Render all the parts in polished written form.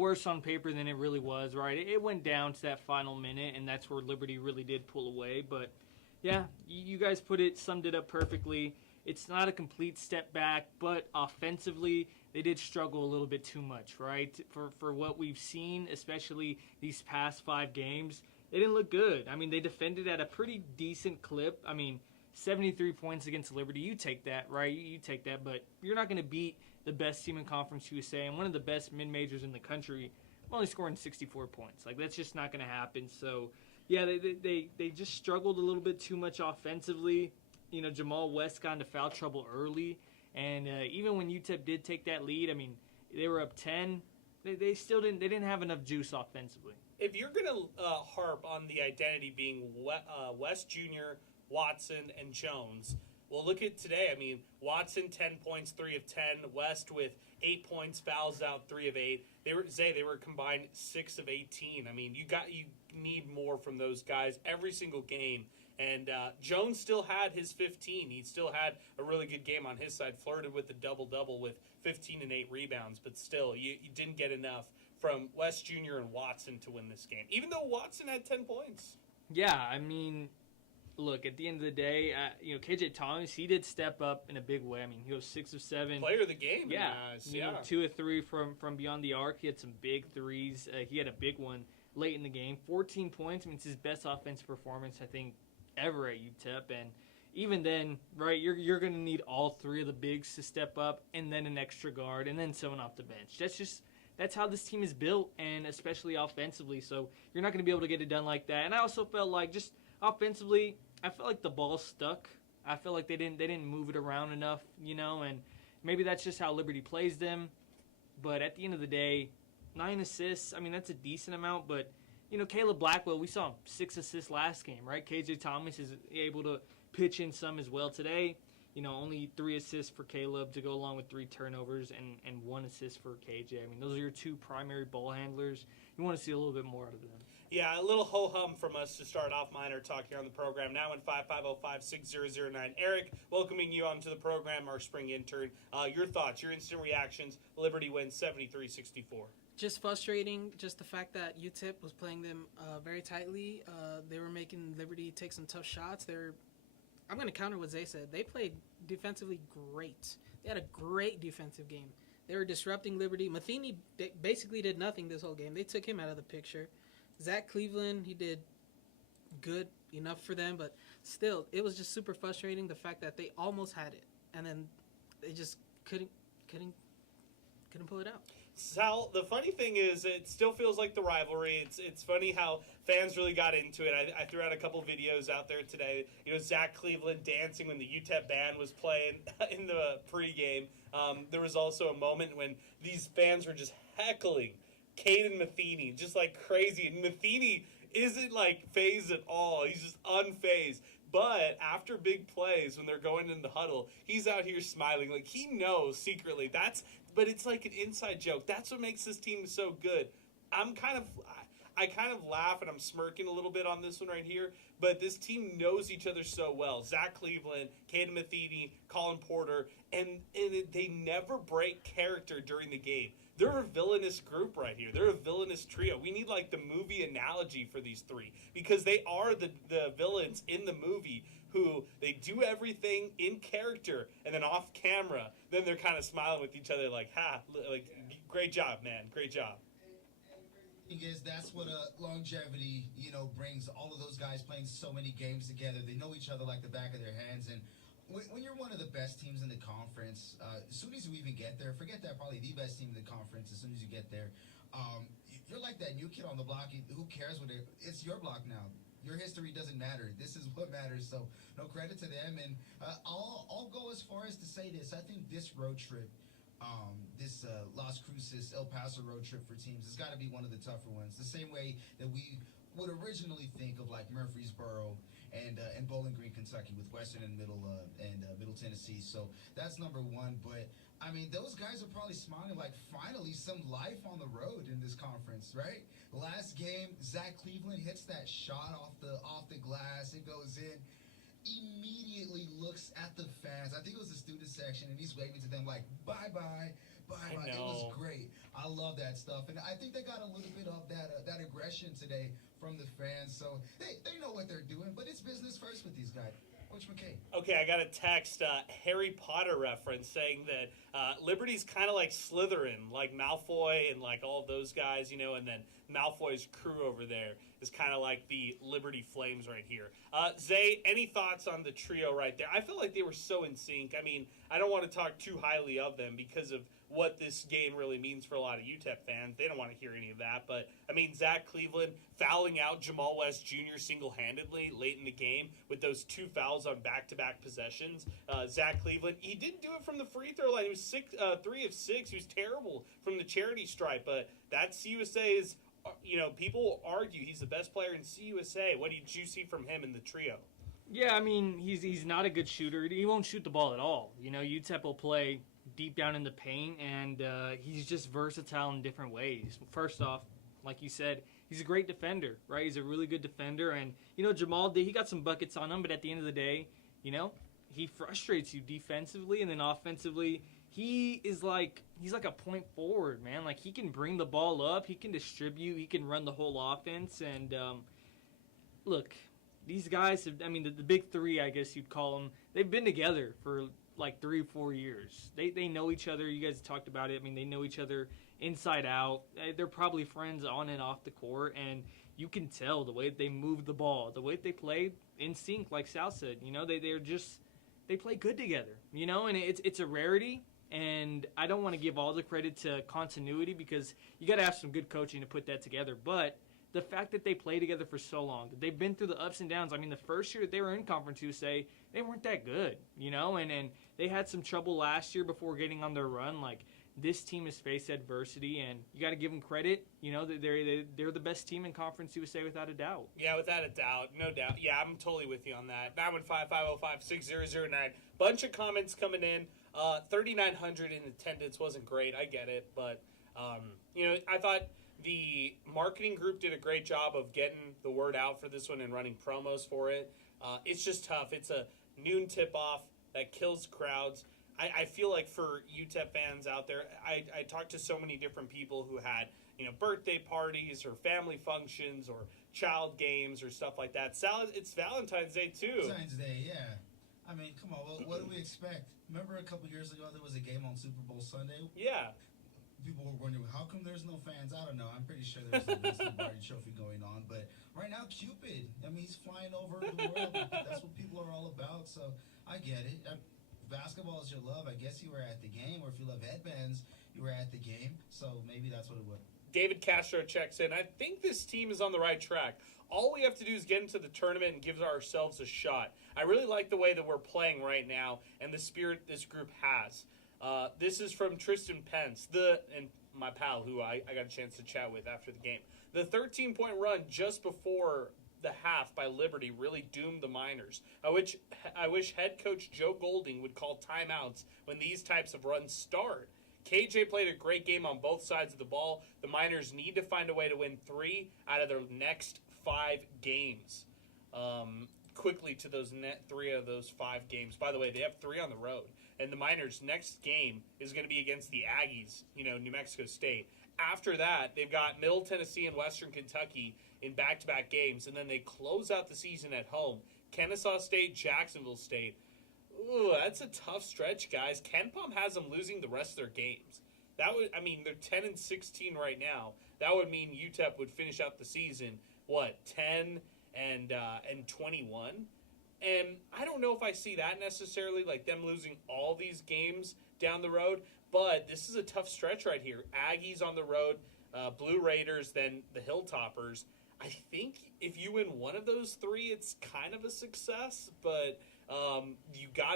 worse on paper than it really was, right? It went down to that final minute, and that's where Liberty really did pull away. But yeah, you guys summed it up perfectly. It's not a complete step back, but offensively, they did struggle a little bit too much, right? For what we've seen, especially these past 5 games, they didn't look good. I mean, they defended at a pretty decent clip. I mean, 73 points against Liberty, you take that, right? You take that, but you're not going to beat the best team in Conference USA and one of the best mid-majors in the country only scoring 64 points. Like, that's just not going to happen. So, yeah, they just struggled a little bit too much offensively. You know, Jamal West got into foul trouble early, and even when UTEP did take that lead, I mean, they were up 10. They still didn't have enough juice offensively. If you're going to harp on the identity being West Jr., Watson, and Jones, well, look at today. I mean, Watson 10 points, 3 of 10. West with 8 points, fouls out 3 of 8. They were combined 6 of 18. I mean, you need more from those guys every single game. And Jones still had his 15. He still had a really good game on his side. Flirted with the double-double with 15 and 8 rebounds. But still, you didn't get enough from West Jr. and Watson to win this game, even though Watson had 10 points. Yeah, I mean, look, at the end of the day, KJ Thomas, he did step up in a big way. I mean, he was 6 of 7. Player of the game. Yeah, 2 of 3 from beyond the arc. He had some big threes. He had a big one late in the game. 14 points. I mean, it's his best offensive performance, I think, ever at UTEP. And even then, right, you're going to need all 3 of the bigs to step up, and then an extra guard, and then someone off the bench. That's how this team is built, and especially offensively. So you're not going to be able to get it done like that. And I also felt like just offensively, I felt like the ball stuck. I feel like they didn't move it around enough, and maybe that's just how Liberty plays them. But at the end of the day, 9 assists, I mean, that's a decent amount. But, Caleb Blackwell, we saw him 6 assists last game, right? KJ Thomas is able to pitch in some as well today. Only 3 assists for Caleb to go along with 3 turnovers and 1 assist for KJ. I mean, those are your 2 primary ball handlers. You want to see a little bit more out of them. Yeah, a little ho-hum from us to start off MinerTalk here on the program. Now in 5505-6009. Eric, welcoming you onto the program, our spring intern. Your thoughts, your instant reactions. Liberty wins 73-64. Just frustrating, just the fact that UTEP was playing them very tightly. They were making Liberty take some tough shots. I'm going to counter what Zay said. They played defensively great. They had a great defensive game. They were disrupting Liberty. Matheny basically did nothing this whole game. They took him out of the picture. Zach Cleveland, he did good enough for them, but still, it was just super frustrating, the fact that they almost had it, and then they just couldn't pull it out. Sal, the funny thing is, it still feels like the rivalry. It's funny how fans really got into it. I threw out a couple videos out there today. Zach Cleveland dancing when the UTEP band was playing in the pregame. There was also a moment when these fans were just heckling Caden Matheny, just like crazy. And Matheny isn't like phased at all. He's just unfazed. But after big plays, when they're going in the huddle, he's out here smiling. Like, he knows secretly. But it's like an inside joke. That's what makes this team so good. I kind of laugh and I'm smirking a little bit on this one right here, but this team knows each other so well. Zach Cleveland, Caden Matheny, Colin Porter, and they never break character during the game. They're a villainous group right here. They're a villainous trio. We need like the movie analogy for these 3 because they are the villains in the movie who they do everything in character and then off camera, then they're kind of smiling with each other like, great job, man, great job. Is that's what longevity, brings all of those guys playing so many games together. They know each other like the back of their hands, and when you're one of the best teams in the conference, as soon as you even get there, forget that, probably the best team in the conference, as soon as you get there, you're like that new kid on the block. Who cares what it's your block now. Your history doesn't matter. This is what matters. So no credit to them, and I'll go as far as to say this. I think this road trip, this Las Cruces, El Paso road trip for teams has got to be one of the tougher ones. The same way that we would originally think of like Murfreesboro and Bowling Green, Kentucky, with Western and Middle Tennessee. So that's number 1. But I mean, those guys are probably smiling like finally some life on the road in this conference, right? Last game, Zach Cleveland hits that shot off the glass. It goes in. Immediately looks at the fans. I think it was the student section, and he's waving to them like, bye-bye. Bye. It was great. I love that stuff, and I think they got a little bit of that aggression today from the fans. So they know what they're doing, but it's business first with these guys. Coach McKay. Okay, I got a text, Harry Potter reference saying that Liberty's kind of like Slytherin, like Malfoy and like all of those guys, and then Malfoy's crew over there is kind of like the Liberty Flames right here. Zay, any thoughts on the trio right there? I feel like they were so in sync. I mean, I don't want to talk too highly of them because of what this game really means for a lot of UTEP fans. They don't want to hear any of that. But, I mean, Zach Cleveland fouling out Jamal West Jr. single-handedly late in the game with those 2 fouls on back-to-back possessions. Zach Cleveland, he didn't do it from the free throw line. He was 3 of 6. He was terrible from the charity stripe. But that's CUSA's, people argue he's the best player in CUSA. What did you see from him in the trio? Yeah, I mean, he's not a good shooter. He won't shoot the ball at all. UTEP will play deep down in the paint, and he's just versatile in different ways. First off, like you said, he's a great defender, right? He's a really good defender, and Jamal, he got some buckets on him, but at the end of the day, he frustrates you defensively, and then offensively, he's like a point forward, man. Like, he can bring the ball up, he can distribute, he can run the whole offense, and look, these guys have, the big three, I guess you'd call them, they've been together for like 3 or 4 years. They know each other. You guys talked about it. They know each other inside out. They're probably friends on and off the court, and you can tell the way they move the ball, the way they play in sync, like Sal said. They play good together, and it's a rarity, and I don't want to give all the credit to continuity because you got to have some good coaching to put that together, but the fact that they play together for so long, that they've been through the ups and downs. The first year that they were in Conference USA, they weren't that good, and they had some trouble last year before getting on their run. Like, this team has faced adversity, and you got to give them credit. They're the best team in Conference USA without a doubt. Yeah, without a doubt, no doubt. Yeah, I'm totally with you on that. 915-505-6009. Bunch of comments coming in. 3,900 in attendance wasn't great. I get it, but I thought the marketing group did a great job of getting the word out for this one and running promos for it. It's just tough. It's a noon tip-off that kills crowds. I feel like for UTEP fans out there, I talked to so many different people who had birthday parties or family functions or child games or stuff like that. Sal, it's Valentine's Day too. Valentine's Day, yeah. Come on, what do we expect? Remember a couple years ago there was a game on Super Bowl Sunday? Yeah. People were wondering, how come there's no fans? I don't know. I'm pretty sure there's a Winston Barty Trophy going on. But right now, Cupid, he's flying over the world. That's what people are all about. So I get it. Basketball is your love. I guess you were at the game. Or if you love headbands, you were at the game. So maybe that's what it was. David Castro checks in. I think this team is on the right track. All we have to do is get into the tournament and give ourselves a shot. I really like the way that we're playing right now and the spirit this group has. This is from Tristan Pence, and my pal, who I got a chance to chat with after the game. The 13-point run just before the half by Liberty really doomed the Miners. I wish head coach Joe Golding would call timeouts when these types of runs start. KJ played a great game on both sides of the ball. The Miners need to find a way to win 3 out of their next 5 games. Quickly to those 3 of those 5 games. By the way, they have 3 on the road. And the Miners' next game is going to be against the Aggies, New Mexico State. After that, they've got Middle Tennessee and Western Kentucky in back-to-back games, and then they close out the season at home. Kennesaw State, Jacksonville State. Ooh, that's a tough stretch, guys. KenPom has them losing the rest of their games. They're 10-16 right now. That would mean UTEP would finish out the season, 10 and 21? And I don't know if I see that necessarily, like them losing all these games down the road, but this is a tough stretch right here. Aggies on the road, Blue Raiders, then the Hilltoppers. I think if you win one of those 3, it's kind of a success, but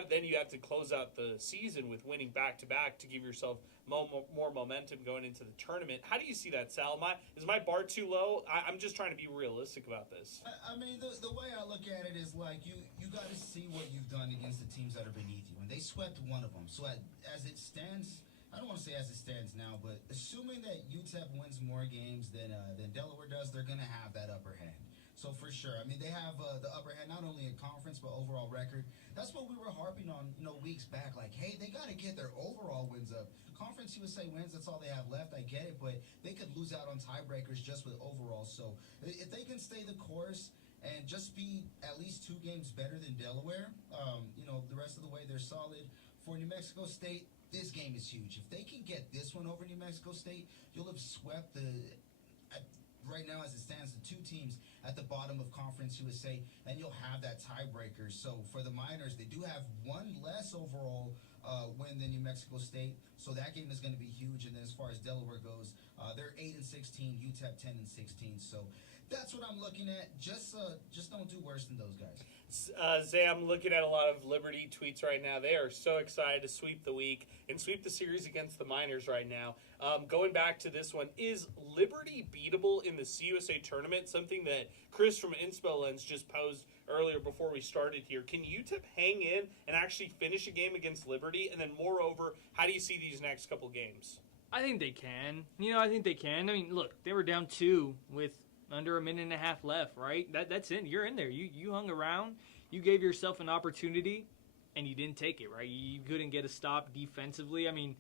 then you have to close out the season with winning back-to-back to give yourself more momentum going into the tournament. How do you see that, Sal? Is my bar too low? I'm just trying to be realistic about this. The way I look at it is like you got to see what you've done against the teams that are beneath you, and they swept one of them. So as it stands, I don't want to say as it stands now, but assuming that UTEP wins more games than Delaware does, they're going to have that upper hand. So for sure, I mean, they have the upper hand not only in conference but overall record. That's what we were harping on, weeks back. Like, hey, they got to get their overall wins up. Conference USA wins, that's all they have left. I get it, but they could lose out on tiebreakers just with overall. So if they can stay the course and just be at least 2 games better than Delaware, the rest of the way they're solid. For New Mexico State, this game is huge. If they can get this one over New Mexico State, you'll have swept right now as it stands, the 2 teams at the bottom of Conference USA, and you'll have that tiebreaker. So for the Miners, they do have 1 less overall win than New Mexico State, so that game is going to be huge. And then as far as Delaware goes, they're 8-16, UTEP 10-16. So that's what I'm looking at. Just don't do worse than those guys. Zay, I'm looking at a lot of Liberty tweets right now. They are so excited to sweep the week and sweep the series against the Miners right now. Going back to this one, is Liberty beatable in the CUSA tournament? Something that Chris from Inspo Lens just posed earlier before we started here. Can UTEP hang in and actually finish a game against Liberty? And then moreover, how do you see these next couple games? I think they can. I think they can. I mean, look, they were down 2 with under a minute and a half left, right? That's it. You're in there. You hung around. You gave yourself an opportunity, and you didn't take it, right? You couldn't get a stop defensively. I mean,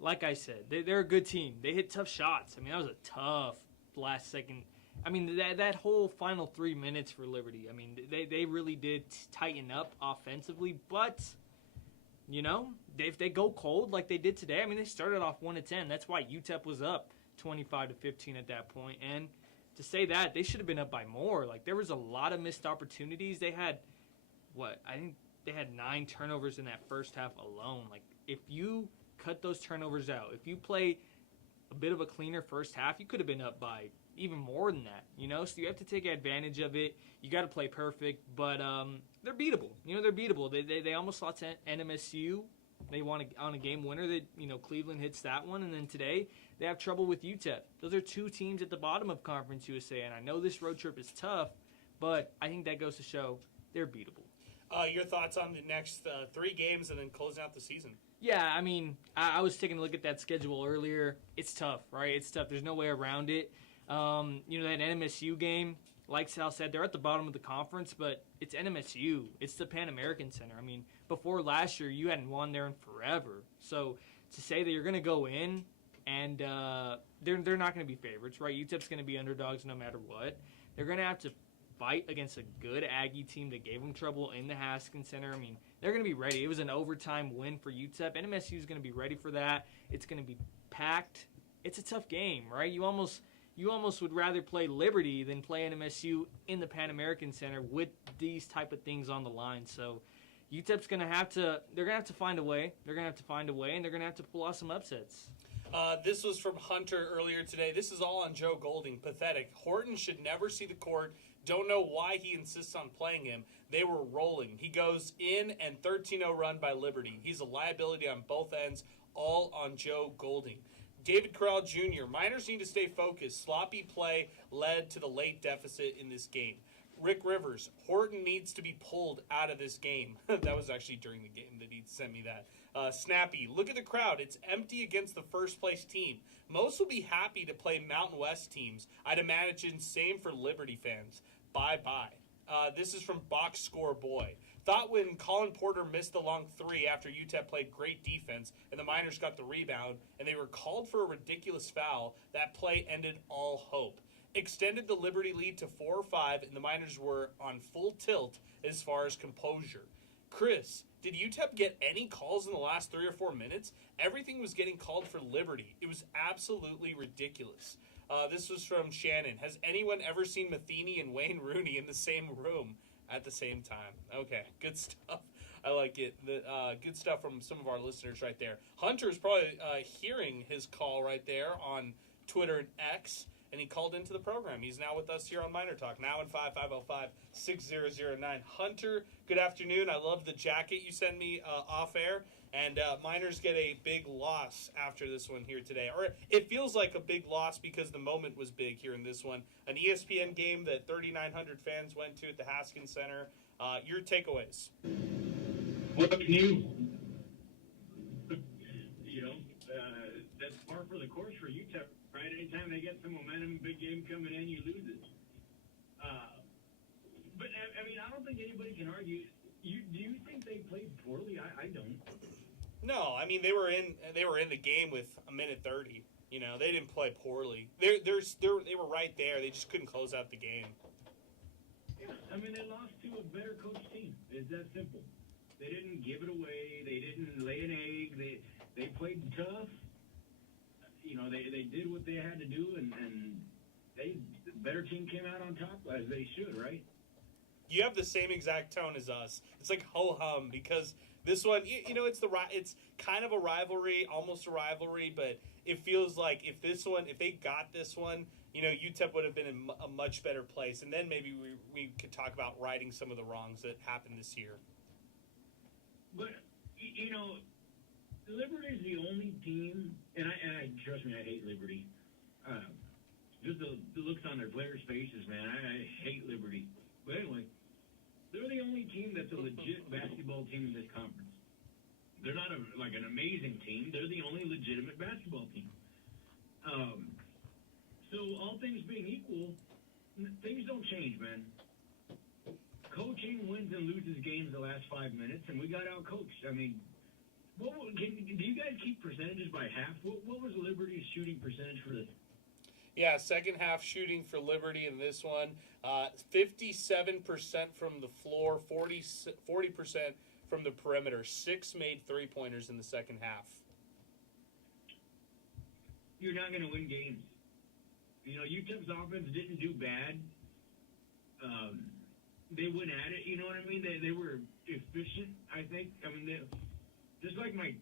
like I said, they're a good team. They hit tough shots. I mean, that was a tough last second. I mean, that whole final 3 minutes for Liberty, I mean, they really did tighten up offensively. But, if they go cold like they did today, I mean, they started off 1-10. That's why UTEP was up 25-15 at that point. And to say that, they should have been up by more. Like, there was a lot of missed opportunities. They had, I think they had 9 turnovers in that first half alone. Like, if you cut those turnovers out, if you play a bit of a cleaner first half, you could have been up by even more than that, So you have to take advantage of it. You got to play perfect, but they're beatable. They're beatable. They almost lost to NMSU. They won on a game winner. That Cleveland hits that one, and then today they have trouble with UTEP. Those are 2 teams at the bottom of Conference USA, and I know this road trip is tough, but I think that goes to show they're beatable. Your thoughts on the next 3 games and then closing out the season? Yeah, I mean, I was taking a look at that schedule earlier. It's tough, right? It's tough. There's no way around it. That NMSU game, like Sal said, they're at the bottom of the conference, but it's NMSU. It's the Pan American Center. I mean, before last year, you hadn't won there in forever. So to say that you're going to go in and they're not going to be favorites, right? UTEP's going to be underdogs no matter what. They're going to have to fight against a good Aggie team that gave them trouble in the Haskins Center. I mean, they're going to be ready. It was an overtime win for UTEP. NMSU is going to be ready for that. It's going to be packed. It's a tough game, right? You almost would rather play Liberty than play NMSU in the Pan American Center with these type of things on the line. So UTEP's going to have to find a way. They're going to have to find a way, and they're going to have to pull off some upsets. This was from Hunter earlier today. This is all on Joe Golding. Pathetic. Horton should never see the court. Don't know why he insists on playing him. They were rolling. He goes in and 13-0 run by Liberty. He's a liability on both ends, all on Joe Golding. David Corral Jr., Miners need to stay focused. Sloppy play led to the late deficit in this game. Rick Rivers, Horton needs to be pulled out of this game. That was actually during the game that he sent me that. Snappy, look at the crowd. It's empty against the first-place team. Most will be happy to play Mountain West teams. I'd imagine same for Liberty fans. Bye-bye. This is from Box Score Boy. Thought when Colin Porter missed the long 3 after UTEP played great defense and the Miners got the rebound and they were called for a ridiculous foul, that play ended all hope. Extended the Liberty lead to 4 or 5 and the Miners were on full tilt as far as composure. Chris, did UTEP get any calls in the last 3 or 4 minutes? Everything was getting called for Liberty. It was absolutely ridiculous. This was from Shannon. Has anyone ever seen Matheny and Wayne Rooney in the same room at the same time? Okay, good stuff. I like it. Good stuff from some of our listeners right there. Hunter's probably hearing his call right there on Twitter and X, and he called into the program. He's now with us here on MinerTalk, now in 5505-6009. Hunter, good afternoon. I love the jacket you sent me off air. And Miners get a big loss after this one here today. Or it feels like a big loss because the moment was big here in this one. An ESPN game that 3,900 fans went to at the Haskins Center. Your takeaways? Well, you that's par for the course for UTEP, right? Anytime they get some momentum, big game coming in, you lose it. I mean, I don't think anybody can argue. Do you think they played poorly? I don't. No, I mean they were in the game with a minute 30. You know, they didn't play poorly. They were right there. They just couldn't close out the game. Yeah, I mean they lost to a better coached team. It's that simple. They didn't give it away. They didn't lay an egg. They played tough. You know, they did what they had to do, and the better team came out on top as they should, right? You have the same exact tone as us. It's like ho-hum because this one, you know, it's kind of a rivalry, almost a rivalry, but it feels like if they got this one, you know, UTEP would have been in a much better place, and then maybe we could talk about righting some of the wrongs that happened this year. But, you know, Liberty is the only team, and I trust me, I hate Liberty. Just the looks on their players' faces, man, I hate Liberty. But anyway, they're the only team that's a legit basketball team in this conference. They're not like an amazing team. They're the only legitimate basketball team. So all things being equal, things don't change, man. Coaching wins and loses games the last 5 minutes, and we got out-coached. I mean, do you guys keep percentages by half? What was Liberty's shooting percentage for this? Yeah, second half shooting for Liberty in this one, 57% from the floor, 40% from the perimeter. 6 made three-pointers in the second half. You're not going to win games. You know, UTEP's offense didn't do bad. They went at it, you know what I mean? They were efficient, I think. I mean, just like my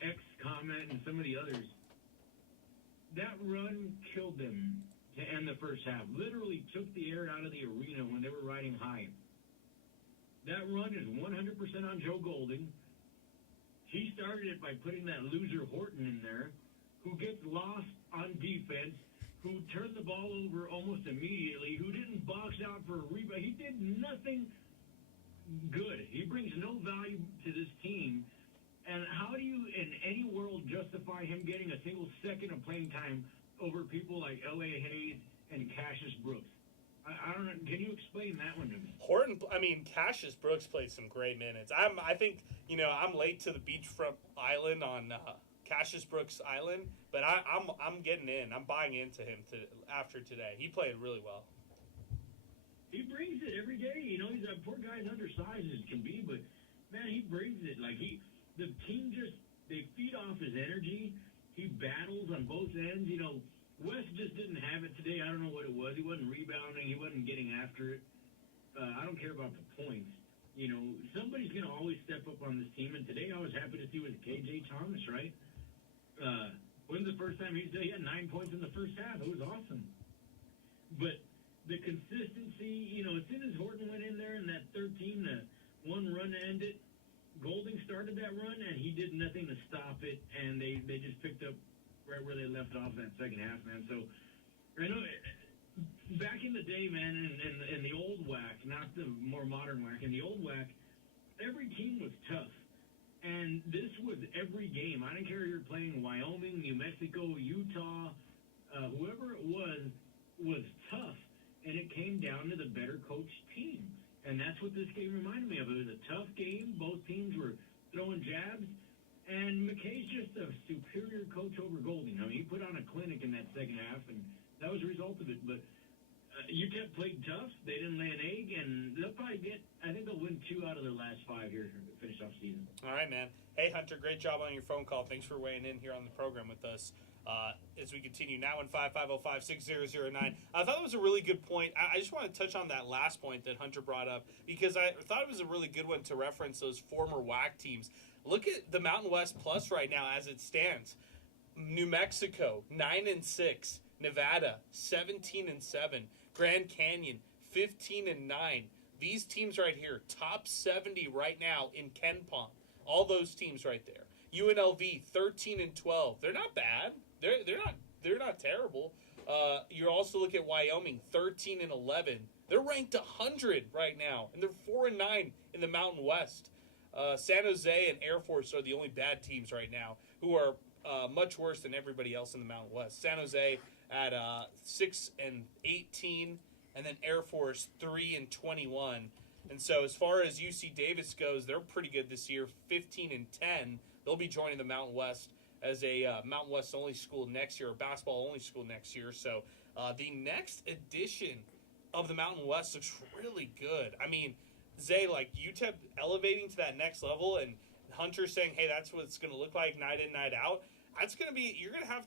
ex comment and some of the others, that run killed them to end the first half. Literally took the air out of the arena when they were riding high. That run is 100% on Joe Golding. He started it by putting that loser Horton in there, who gets lost on defense, who turned the ball over almost immediately, who didn't box out for a rebound. He did nothing good. He brings no value to this team. And how do you, in any world, justify him getting a single second of playing time over people like L.A. Hayes and Cassius Brooks? I don't know. Can you explain that one to me? Cassius Brooks played some great minutes. I think, you know, I'm late to the beachfront island on Cassius Brooks Island, but I'm getting in. I'm buying into him after today. He played really well. He brings it every day. You know, he's a poor guy's undersized as can be, but man, he brings it. Like the team they feed off his energy. He battles on both ends. You know, West just didn't have it today. I don't know what it was. He wasn't rebounding. He wasn't getting after it. I don't care about the points. You know, somebody's going to always step up on this team, and today I was happy to see was KJ Thomas, right? When's the first time he had 9 points in the first half? It was awesome. But the consistency, you know, as soon as Horton went in there in that 13, the one run to end it, Golding started that run, and he did nothing to stop it, and they just picked up right where they left off that second half, man. So, I know back in the day, man, in the old WAC, not the more modern WAC, in the old WAC, every team was tough. And this was every game. I don't care if you're playing Wyoming, New Mexico, Utah, whoever it was tough. And it came down to the better coached team. And that's what this game reminded me of. It was a tough game. Both teams were throwing jabs. And McKay's just a superior coach over Golding. I mean, he put on a clinic in that second half, and that was a result of it. But UTEP played tough. They didn't lay an egg, and they'll probably I think they'll win 2 out of their last 5 here to finish off season. All right, man. Hey, Hunter, great job on your phone call. Thanks for weighing in here on the program with us. As we continue, 915-505-6009. I thought it was a really good point. I just want to touch on that last point that Hunter brought up because I thought it was a really good one to reference those former WAC teams. Look at the Mountain West Plus right now as it stands. New Mexico, 9-6. Nevada, 17-7. Grand Canyon, 15-9. These teams right here, top 70 right now in Ken Pom. All those teams right there. UNLV, 13-12. They're not bad. They're not terrible. You also look at Wyoming, 13-11. They're ranked 100 right now, and they're 4-9 in the Mountain West. San Jose and Air Force are the only bad teams right now who are much worse than everybody else in the Mountain West. San Jose at 6-18, and then Air Force 3-21. And so as far as UC Davis goes, they're pretty good this year, 15-10. They'll be joining the Mountain West as a Mountain West only school next year, or basketball only school next year. So the next edition of the Mountain West looks really good. I mean, Zay, like UTEP elevating to that next level, and Hunter saying, "Hey, that's what it's going to look like night in, night out." That's going to be. You're going to have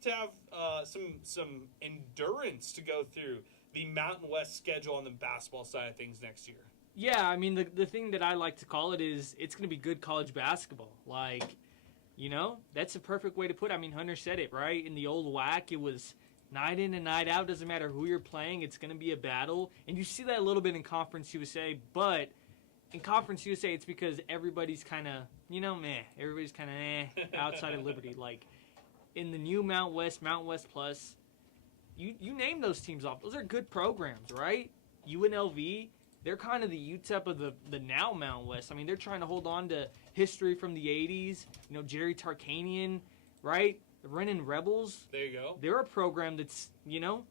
some endurance to go through the Mountain West schedule on the basketball side of things next year. Yeah, I mean, the thing that I like to call it is it's going to be good college basketball. Like, you know, that's a perfect way to put it. I mean, Hunter said it, right? In the old WAC, it was night in and night out. Doesn't matter who you're playing. It's going to be a battle. And you see that a little bit in Conference USA. But in Conference USA, it's because everybody's kind of, you know, meh. Everybody's kind of outside of Liberty. Like, in the new Mountain West Plus, you name those teams off. Those are good programs, right? UNLV, they're kind of the UTEP of the now Mountain West. I mean, they're trying to hold on to history from the 80s. You know, Jerry Tarkanian, right? The Renan Rebels. There you go. They're a program that's, you know,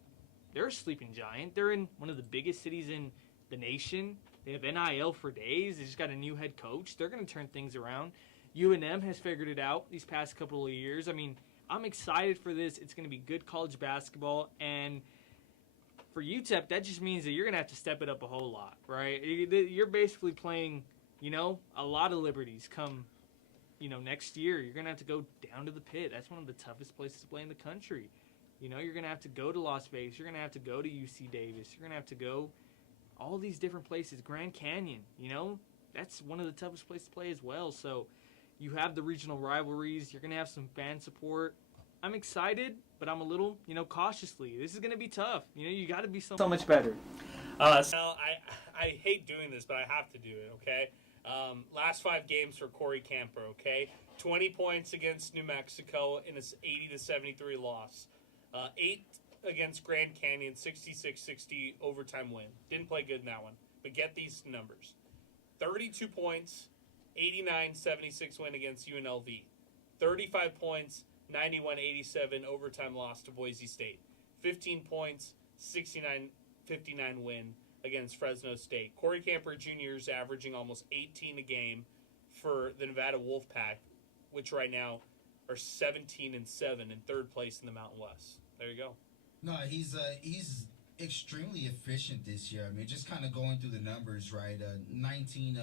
they're a sleeping giant. They're in one of the biggest cities in the nation. They have NIL for days. They just got a new head coach. They're going to turn things around. UNM has figured it out these past couple of years. I mean, I'm excited for this. It's going to be good college basketball. And for UTEP, that just means that you're going to have to step it up a whole lot, right? You're basically playing, you know, a lot of liberties come, you know, next year. You're going to have to go down to the pit. That's one of the toughest places to play in the country. You know, you're going to have to go to Las Vegas. You're going to have to go to UC Davis. You're going to have to go all these different places. Grand Canyon, you know, that's one of the toughest places to play as well. So you have the regional rivalries. You're going to have some fan support. I'm excited, but I'm a little, you know, cautiously. This is going to be tough. You know, you got to be so much better. Now, I hate doing this, but I have to do it, okay? Last 5 games for Corey Camper, okay? 20 points against New Mexico in his 80-73 loss. 8 against Grand Canyon, 66-60 overtime win. Didn't play good in that one, but get these numbers. 32 points, 89-76 win against UNLV. 35 points, 91-87 overtime loss to Boise State. 15 points, 69-59 win against Fresno State. Corey Camper Jr. is averaging almost 18 a game for the Nevada Wolfpack, which right now are 17-7 in 3rd place in the Mountain West. There you go. No, he's extremely efficient this year. I mean, just kind of going through the numbers, right? 19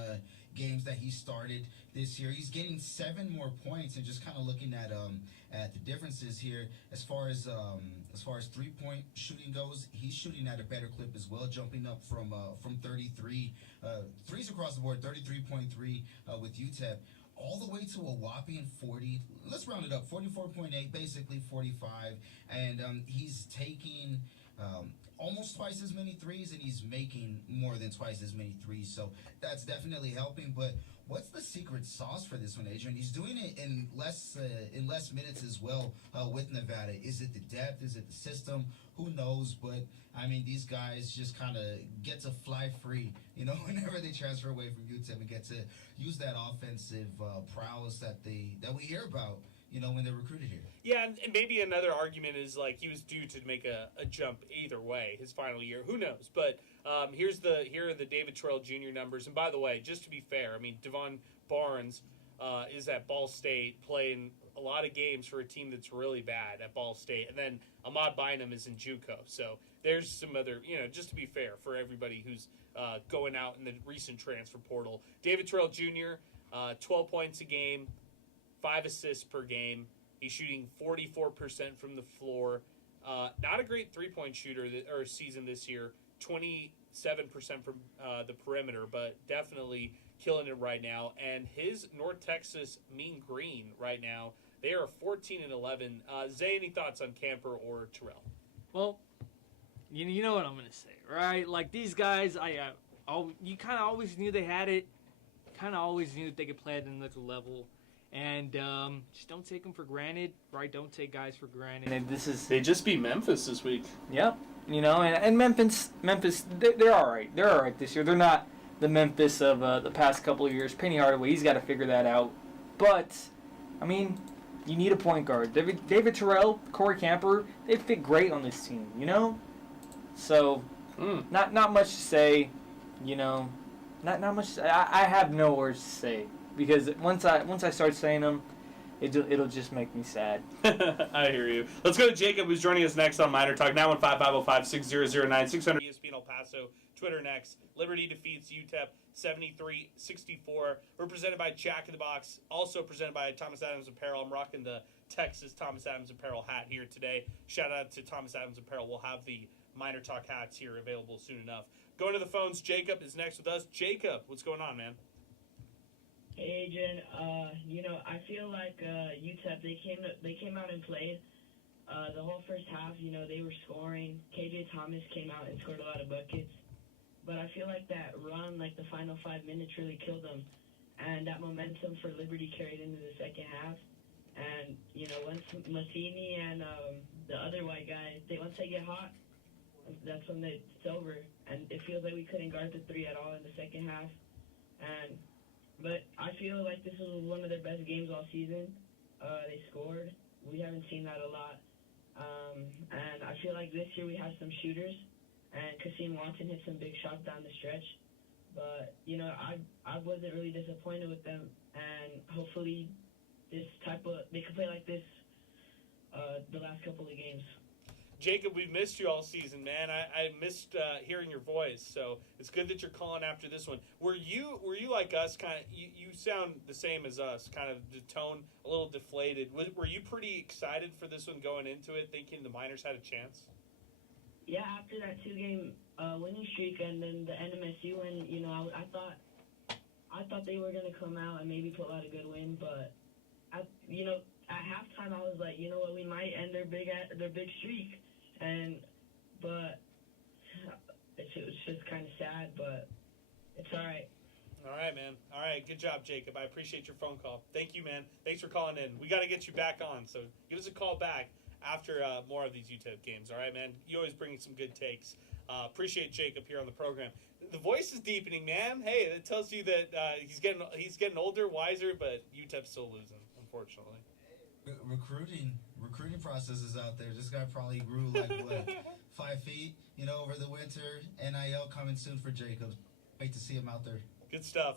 games that he started this year. He's getting 7 more points, and just kind of looking at the differences here as far as 3-point shooting goes, he's shooting at a better clip as well, jumping up from 33 threes across the board, 33.3 with UTEP, all the way to a whopping 40. Let's round it up, 44.8, basically 45, and he's taking almost twice as many threes, and he's making more than twice as many threes. So that's definitely helping. But what's the secret sauce for this one, Adrian? He's doing it in less minutes as well with Nevada. Is it the depth? Is it the system? Who knows? But I mean, these guys just kind of get to fly free, you know, whenever they transfer away from UTEP and get to use that offensive prowess that we hear about, you know, when they're recruited here. Yeah, and maybe another argument is, like, he was due to make a jump either way his final year. Who knows? But here are the David Terrell Jr. numbers. And by the way, just to be fair, I mean, Devon Barnes is at Ball State playing a lot of games for a team that's really bad at Ball State. And then Ahmad Bynum is in JUCO. So there's some other, you know, just to be fair for everybody who's going out in the recent transfer portal. David Terrell Jr., 12 points a game, 5 assists per game. He's shooting 44% from the floor. Not a great three-point shooter or season this year. 27% from the perimeter, but definitely killing it right now. And his North Texas Mean Green right now, they are 14-11. Zay, any thoughts on Camper or Terrell? Well, you know what I'm going to say, right? Like, these guys, you kind of always knew they had it. Kind of always knew that they could play at another level. And just don't take them for granted, right? Don't take guys for granted. And They just beat Memphis this week. Yep. You know, and Memphis, they're all right. They're all right this year. They're not the Memphis of the past couple of years. Penny Hardaway, he's got to figure that out. But, I mean, you need a point guard. David Terrell, Corey Camper, they fit great on this team, you know? So, not much to say, you know. Not much. I have no words to say because once I start saying them, it'll just make me sad. I hear you. Let's go to Jacob, who's joining us next on MinerTalk. 915-505-6009, 600 ESPN El Paso, Twitter next. Liberty defeats UTEP 73-64. We're presented by Jack in the Box, also presented by Thomas Adams Apparel. I'm rocking the Texas Thomas Adams Apparel hat here today. Shout out to Thomas Adams Apparel. We'll have the MinerTalk hats here available soon enough. Going to the phones, Jacob is next with us. Jacob, what's going on, man? Hey, Adrian. I feel like UTEP, they came out and played the whole first half. They were scoring. KJ Thomas came out and scored a lot of buckets. But I feel like that run, like the final 5 minutes, really killed them. And that momentum for Liberty carried into the second half. And, once Massini and the other white guy, once they get hot, that's when it's over. And it feels like we couldn't guard the three at all in the second half. But I feel like this was one of their best games all season. They scored. We haven't seen that a lot. And I feel like this year we have some shooters. And Kasim Watson hit some big shots down the stretch. But, I wasn't really disappointed with them. And hopefully they can play like this the last couple of games. Jacob, we've missed you all season, man. I missed hearing your voice, so it's good that you're calling after this one. Were you like us, kind of? You sound the same as us, kind of the tone a little deflated. Were you pretty excited for this one going into it, thinking the Miners had a chance? Yeah, after that 2-game winning streak and then the NMSU win, I thought they were gonna come out and maybe pull out a good win, but at halftime I was like, you know what, we might end their big streak. But it was just kind of sad, but it's all right. All right, man. All right, good job, Jacob. I appreciate your phone call. Thank you, man. Thanks for calling in. We got to get you back on, so give us a call back after more of these UTEP games. All right, man? You always bring some good takes. Appreciate Jacob here on the program. The voice is deepening, man. Hey, it tells you that he's getting older, wiser, but UTEP's still losing, unfortunately. Recruiting processes out there. This guy probably grew like 5 feet, over the winter. NIL coming soon for Jacobs. Wait to see him out there. Good stuff.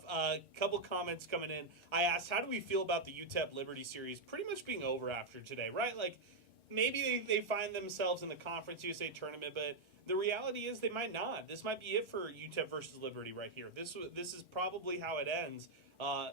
Couple comments coming in. I asked, how do we feel about the UTEP Liberty series pretty much being over after today, right? Like, maybe they find themselves in the Conference USA tournament, but the reality is they might not. This might be it for UTEP versus Liberty right here. This is probably how it ends.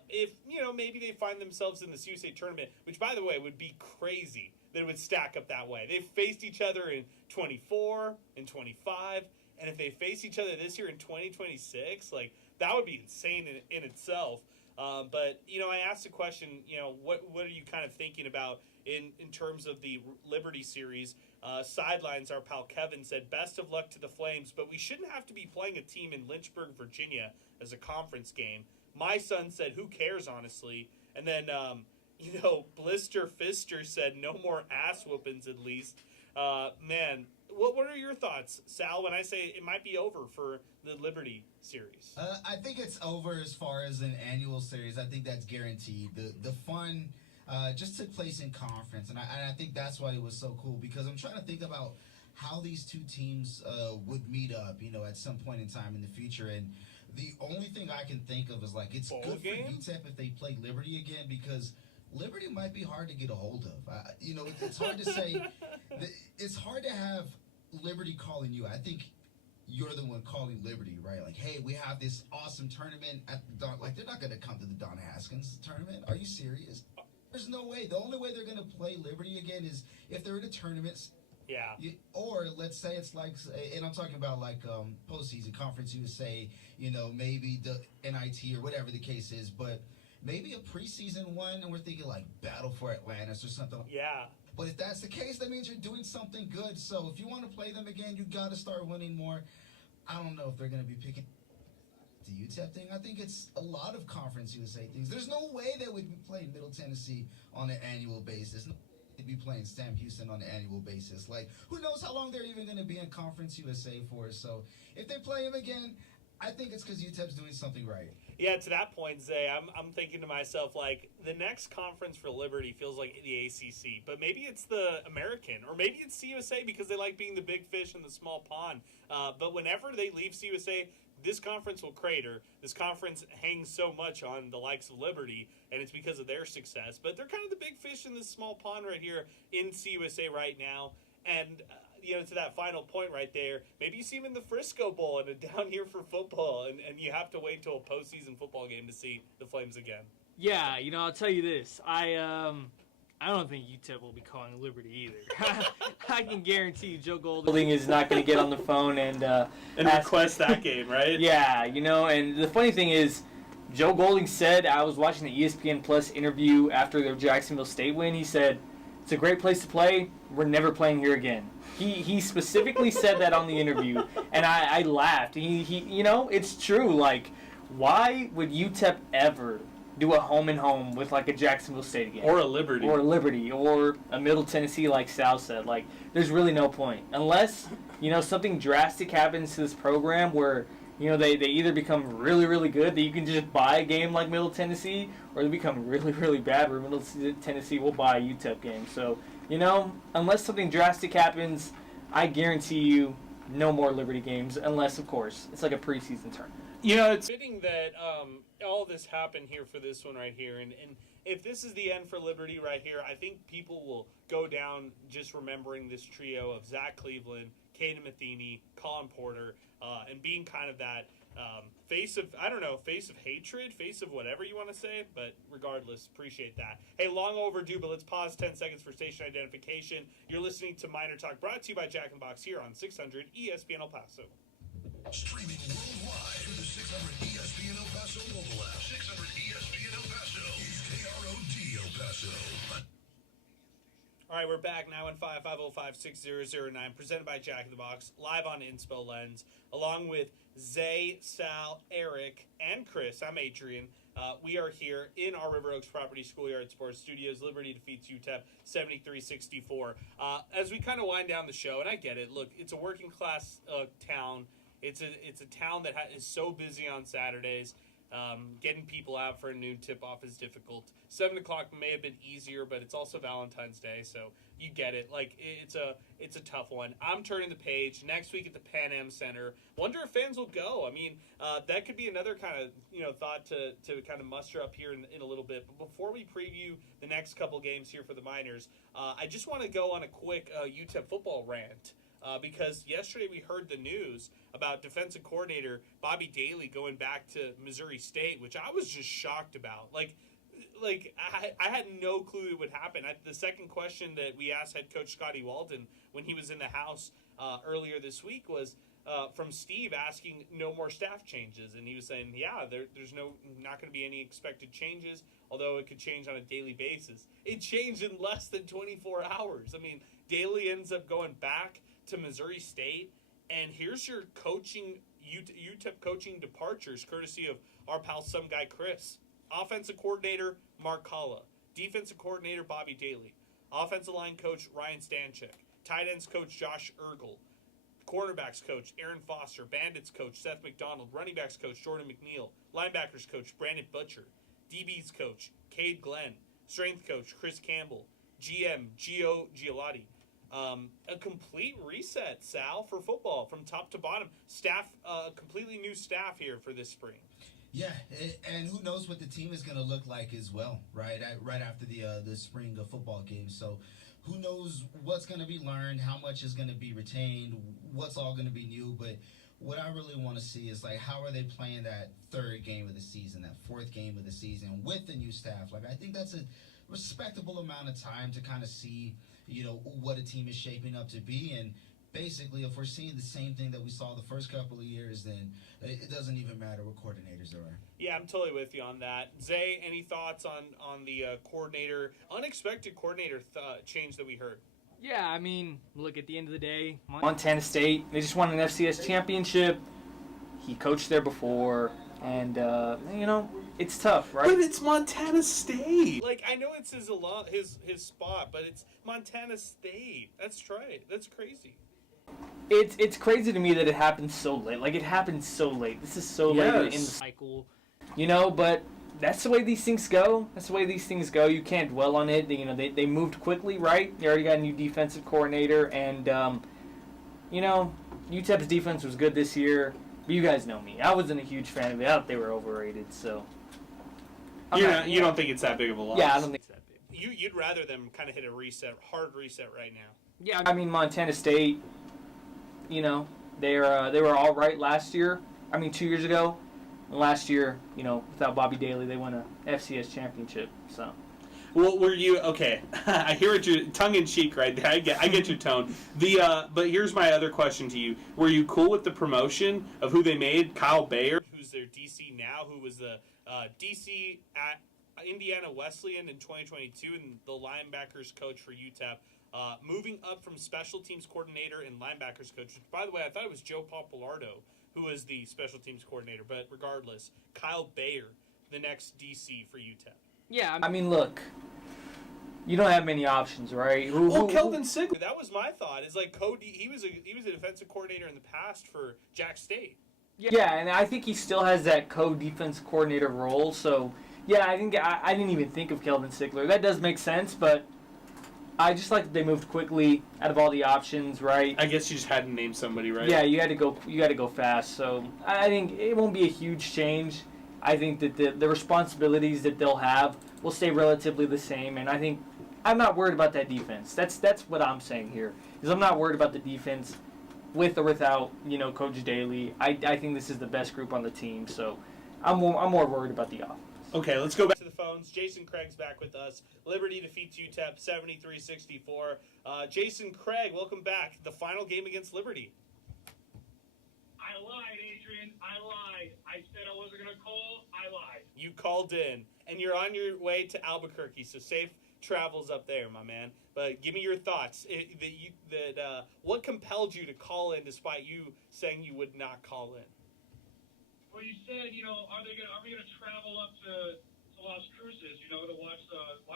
If, maybe they find themselves in the CUSA tournament, which, by the way, would be crazy that it would stack up that way. They've faced each other in 24 and 25, and if they face each other this year in 2026, like, that would be insane in itself. But, I asked the question, what are you kind of thinking about in terms of the Liberty series? Sidelines, our pal Kevin said, best of luck to the Flames, but we shouldn't have to be playing a team in Lynchburg, Virginia as a conference game. My son said, who cares, honestly? And then, Blister Fister said, no more ass whoopings at least. Man, what are your thoughts, Sal, when I say it might be over for the Liberty series? I think it's over as far as an annual series. I think that's guaranteed. The fun just took place in conference, and I think that's why it was so cool, because I'm trying to think about how these two teams would meet up, at some point in time in the future. And the only thing I can think of is, like, it's Bowl good game? for UTEP if they play Liberty again, because Liberty might be hard to get a hold of. It's hard to say. It's hard to have Liberty calling you. I think you're the one calling Liberty, right? Like, hey, we have this awesome tournament at the Don. Like, they're not going to come to the Don Haskins tournament. Are you serious? There's no way. The only way they're going to play Liberty again is if they're in a tournament. Yeah. Or let's say it's like, and I'm talking about like postseason, Conference USA, maybe the NIT or whatever the case is, but maybe a preseason one, and we're thinking like Battle for Atlantis or something. Yeah. But if that's the case, that means you're doing something good. So if you want to play them again, you got to start winning more. I don't know if they're going to be picking the UTEP thing. I think it's a lot of Conference USA things. There's no way they would be playing Middle Tennessee on an annual basis. No, they'd be playing Sam Houston on an annual basis. Like, who knows how long they're even going to be in Conference USA for. So if they play him again, I think it's because UTEP's doing something right. Yeah, to that point, Zay, I'm thinking to myself, like, the next conference for Liberty feels like the ACC, but maybe it's the American, or maybe it's CUSA because they like being the big fish in the small pond. But whenever they leave CUSA, this conference will crater. This conference hangs so much on the likes of Liberty, and it's because of their success. But they're kind of the big fish in this small pond right here in CUSA right now. And, to that final point right there, maybe you see them in the Frisco Bowl and down here for football, and you have to wait till a postseason football game to see the Flames again. Yeah, I'll tell you this. I don't think UTEP will be calling Liberty either. I can guarantee you Joe Golding is not going to get on the phone and request that game, right? Yeah, and the funny thing is, Joe Golding said, I was watching the ESPN Plus interview after their Jacksonville State win, he said, it's a great place to play, we're never playing here again. He specifically said that on the interview, and I laughed. He it's true, like, why would UTEP ever do a home-and-home with, like, a Jacksonville State game? Or a Liberty. Or a Middle Tennessee, like Sal said. Like, there's really no point. Unless, something drastic happens to this program where, they either become really, really good, that you can just buy a game like Middle Tennessee, or they become really, really bad where Middle Tennessee will buy a UTEP game. So, unless something drastic happens, I guarantee you no more Liberty games, unless, of course, it's like a preseason tournament. It's fitting that all this happened here for this one right here. And if this is the end for Liberty right here, I think people will go down just remembering this trio of Zach Cleveland, Caden Matheny, Colin Porter, and being kind of that face of hatred, face of whatever you want to say. But regardless, appreciate that. Hey, long overdue, but let's pause 10 seconds for station identification. You're listening to MinerTalk, brought to you by Jack in the Box here on 600 ESPN El Paso. Streaming worldwide through the 600 ESPN El Paso mobile app. 600 ESPN El Paso is KROD El Paso. All right, we're back, 915-505-6009, presented by Jack in the Box, live on Inspo Lens, along with Zay, Sal, Eric, and Chris. I'm Adrian. We are here in our River Oaks Property Schoolyard Sports Studios. Liberty defeats UTEP 73-64. As we kind of wind down the show, and I get it, look, it's a working class town. It's a town that is so busy on Saturdays. Getting people out for a noon tip-off is difficult. 7 o'clock may have been easier, but it's also Valentine's Day, so you get it. Like, it's a tough one. I'm turning the page. Next week at the Pan Am Center. Wonder if fans will go. I mean, that could be another kind of, thought to kind of muster up here in a little bit. But before we preview the next couple games here for the Miners, I just want to go on a quick UTEP football rant. Because yesterday we heard the news about defensive coordinator Bobby Daly going back to Missouri State, which I was just shocked about. Like I had no clue it would happen. The second question that we asked head coach Scotty Walden when he was in the house earlier this week was from Steve asking no more staff changes, and he was saying, yeah, there's not going to be any expected changes, although it could change on a daily basis. It changed in less than 24 hours. I mean, Daly ends up going back to Missouri State, and here's your UTEP coaching departures, courtesy of our pal some guy Chris. Offensive coordinator Mark Kalla, defensive coordinator Bobby Daly, offensive line coach Ryan Stanchek, tight ends coach Josh Ergel, cornerbacks coach Aaron Foster, bandits coach Seth McDonald, running backs coach Jordan McNeil, linebackers coach Brandon Butcher, DBs coach Cade Glenn, strength coach Chris Campbell, GM Gio Giolotti. A complete reset, Sal, for football from top to bottom. Staff, completely new staff here for this spring. Yeah, and who knows what the team is going to look like as well, right? Right after the spring football game. So who knows what's going to be learned, how much is going to be retained, what's all going to be new. But what I really want to see is, like, how are they playing that third game of the season, that fourth game of the season with the new staff? Like, I think that's a respectable amount of time to kind of see, what a team is shaping up to be. And basically, if we're seeing the same thing that we saw the first couple of years, then it doesn't even matter what coordinators there are. Yeah, I'm totally with you on that. Zay, any thoughts on the unexpected coordinator change that we heard? Yeah, I mean, look, at the end of the day, Montana State, they just won an FCS championship. He coached there before, and, it's tough, right? But it's Montana State. Like, I know it's his spot, but it's Montana State. That's right. That's crazy. It's crazy to me that it happened so late. Like, it happened so late. This is so late in the cycle. But that's the way these things go. You can't dwell on it. They moved quickly, right? They already got a new defensive coordinator, and, UTEP's defense was good this year. But you guys know me. I wasn't a huge fan of it. I thought they were overrated. So You don't think it's that big of a loss? Yeah, I don't think it's that big. You'd rather them kind of hit a hard reset right now. Yeah, I mean Montana State. You know, they were all right last year. 2 years ago. And last year, without Bobby Daly, they won a FCS championship. So. Well, were you okay? I hear what you're tongue in cheek right there. I get your tone. But here's my other question to you: were you cool with the promotion of who they made? Kyle Bayer, who's their DC now, who was the DC at Indiana Wesleyan in 2022, and the linebackers coach for UTEP, moving up from special teams coordinator and linebackers coach. By the way, I thought it was Joe Papalardo who was the special teams coordinator, but regardless, Kyle Bayer, the next DC for UTEP. Yeah, look, you don't have many options, right? Kelvin Sigler. That was my thought. Is like Cody. He was a defensive coordinator in the past for Jack State. Yeah, and I think he still has that co-defense coordinator role. So yeah, I didn't even think of Kelvin Sigler. That does make sense, but I just like that they moved quickly out of all the options, right? I guess you just had to name somebody, right? Yeah, you had to go fast. So I think it won't be a huge change. I think that the responsibilities that they'll have will stay relatively the same, and I think I'm not worried about that defense. That's what I'm saying here. Is I'm not worried about the defense with or without Coach Daly. I think this is the best group on the team, so I'm more worried about the offense. Okay, let's go back to the phones. Jason Craig's back with us. Liberty defeats UTEP 73-64. Jason Craig, welcome back. The final game against Liberty. I lied, Adrian. I lied. I said I wasn't going to call. I lied. You called in, and you're on your way to Albuquerque, so safe travels up there, my man. But give me your thoughts. What compelled you to call in despite you saying you would not call in? Well, you said, are we gonna travel up to Las Cruces, to watch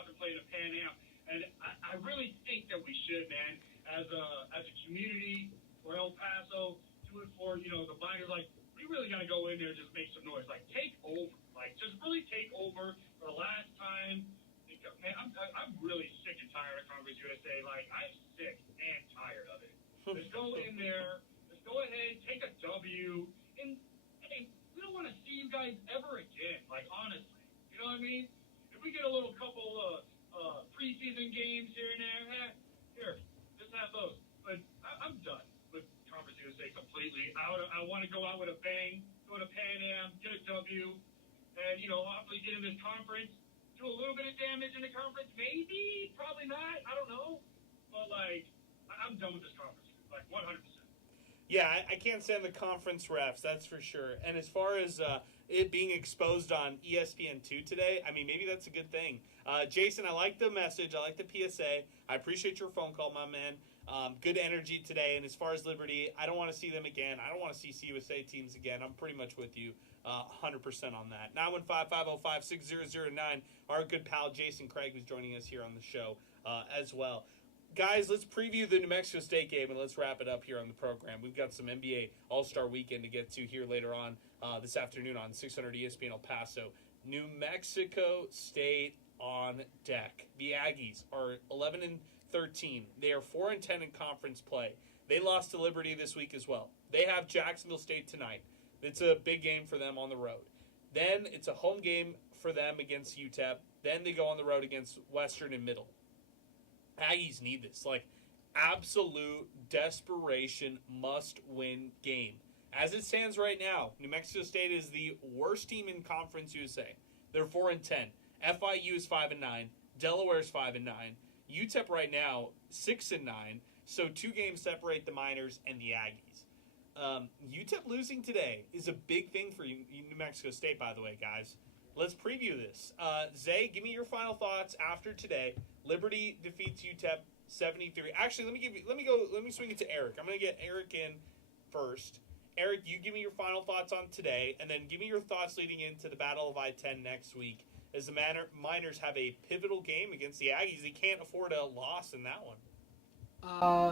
them play in a Pan Am? And I really think that we should, man, as a community for El Paso, do it for the Miners. Like, we really gotta go in there and just make some noise. Like, take over. Like, just really take over for the last time. Man, I'm really sick and tired of Conference USA. Like, I'm sick and tired of it. Let's go in there. Let's go ahead, take a W, and hey, we don't want to see you guys ever again. Like, honestly, you know what I mean? If we get a little couple preseason games here and there, here, just have those. But I'm done with Conference USA completely. I want to go out with a bang, go to Pan Am, get a W, and hopefully get in this conference. Do a little bit of damage in the conference, maybe, probably not, I don't know. But, like, I'm done with this conference, like, 100%. Yeah, I can't stand the conference refs, that's for sure. And as far as it being exposed on ESPN2 today, maybe that's a good thing. Jason, I like the message. I like the PSA. I appreciate your phone call, my man. Good energy today. And as far as Liberty, I don't want to see them again. I don't want to see CUSA teams again. I'm pretty much with you 100% on that. 915-505-6009. Our good pal Jason Craig was joining us here on the show as well. Guys, let's preview the New Mexico State game and let's wrap it up here on the program. We've got some NBA All-Star Weekend to get to here later on this afternoon on 600 ESPN El Paso. New Mexico State on deck. The Aggies are 11-13. They are 4-10 in conference play. They lost to Liberty this week as well. They have Jacksonville State tonight. It's a big game for them on the road. Then it's a home game for them against UTEP. Then they go on the road against Western and Middle. Aggies need this. Like, absolute desperation must-win game. As it stands right now, New Mexico State is the worst team in Conference USA. They're 4-10. FIU is 5-9. Delaware is 5-9. UTEP right now 6-9. So 2 games separate the Miners and the Aggies. UTEP losing today is a big thing for New Mexico State, by the way, guys. Let's preview this. Zay, give me your final thoughts after today. Liberty defeats UTEP 73. Actually, let me swing it to Eric. I'm going to get Eric in first. Eric, you give me your final thoughts on today, and then give me your thoughts leading into the Battle of I-10 next week. As the Miners have a pivotal game against the Aggies, they can't afford a loss in that one.